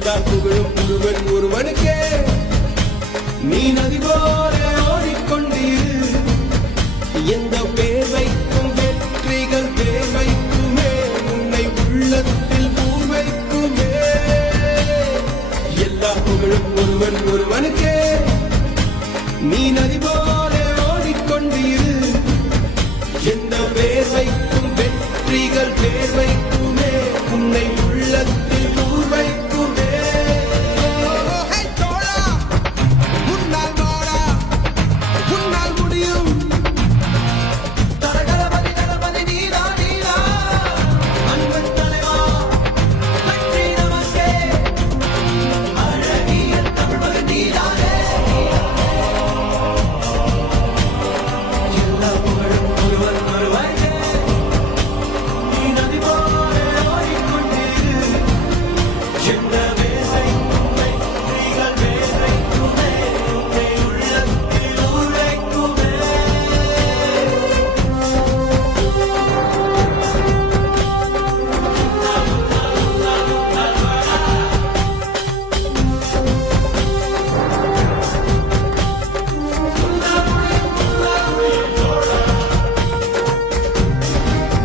எல்லா புகழும் ஒருவன் ஒருவனுக்கே. நீ நதி போல ஓடிக்கொண்டீரு. எந்த பேர் வைக்கும் வெற்றிகள் பேர் வைக்குமே, உன்னை உள்ளத்தில் பூ வைக்குமே. எல்லா புகழும்